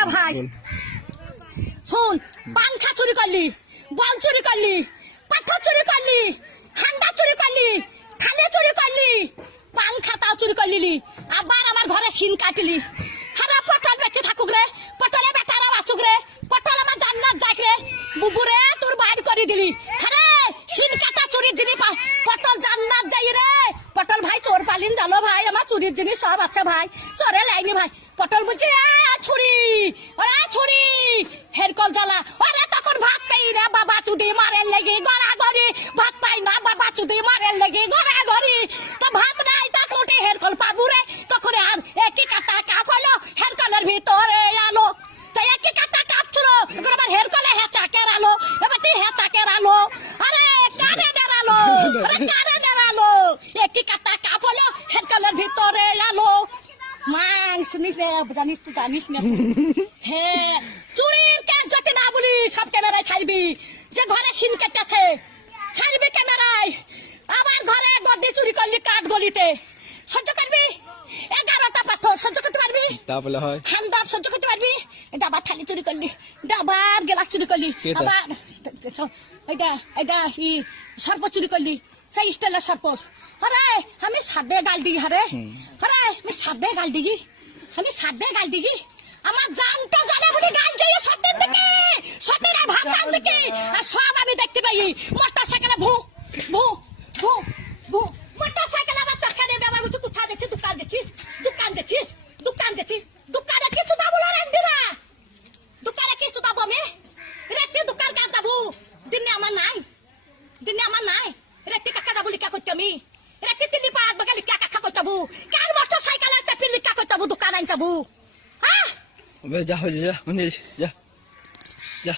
রে ভাই শুন, পাংখা চুরি করলি, বল চুরি করলি, পাথর চুরি করলি, হান্ডা চুরি করলি, থালে চুরি করলি, পাংখাটাও চুরি করলি, আবার আমার ঘরে সিন কাটলি। হারা পটল বেঁচে থাকুক রে, পটলে বেটারা বাঁচুক রে, পটল আমার জান্নাত যাক রে, বুবুরে তোর বাইর করে দিলি। আরে সিন কাটা চুরির জিনিস পটল জান্নাত যাই রে। পটল ভাই চোর পালিন জানো ভাই, আমার চুরির জিনিস সব আছে ভাই, চোরে লাইনি ভাই। পটল বুঝছি ছুরি, ওরে ছুরি হেরকল জ্বালা। ওরে তখন ভাত পাই রে বাবা চুদি মারের লেগে গড়াগড়ি, ভাত পাই না বাবা চুদি মারের লেগে গড়াগড়ি। তো ভাত নাই তা কোটে হেরকল পাবু রে, তখন আর একই কাটা কাপ হলো হেরকলের ভিতরে আলো। তো একই কাটা কাপ ছিল, এখন আবার হেরকলে হেঁচা কেরালো, এবার তুই হেঁচা কেরালো। আরে কারে ডেরালো, আরে কারে ডেরালো, একই কাটা কাপ হলো হেরকলের ভিতরে আলো। মাং শুনিস না, জানিস তো জানিস না। হ্যাঁ চুরির কাজ যাতে না বলি, সব ক্যামেরায় ছাড়বি। যে ঘরে সিন কেটেছে ছাড়বি ক্যামেরায়। আবার ঘরে গদ্দি চুরি করলি কাঠ গলিতে, সহ্য করবি? 11টা পাথর সহ্য করতে পারবি? তাহলে হয় হামদার সহ্য করতে পারবি? ডাবার থালি চুরি করলি, ডাবার গ্লাস চুরি করলি, আবার এটা এটা সর্প চুরি করলি, সেই স্টাইলের সর্প। আরে আমি সাদে গাল দিই, হারে আরে আমি সাদে গাল দিই, আমি সাদে গাল দিই। আমার জানতে জানে বলে গাল দিই সত্যের দিকে, সত্যের ভাতার দিকে। আর সব আমি দেখতে পাই মোটর সাইকেলে ভু ভু ভু ভু মোটর সাইকেলে আমার চাকা নেবে। আমার বুঝি কোথায় দেখছিস, দোকান দেখছিস, দোকান দেখছিস, দোকান দেখছিস, দোকানে কিছু দাবো না রান্দিবা, দোকানে কিছু দাবো আমি রেখে দোকান কাজ যাবো। দিনে আমার নাই, দিনে আমার নাই, রেখে কাকা যাবো লিখা করতে আমি রেখে দিল্লি পাঁচ বাগে লিখা কাকা করতে যাবো। কার মোটর সাইকেলে চাপি লিখা করতে যাবো, দোকান আন যাবো। হ্যাঁ যা হয়ে যা যা যা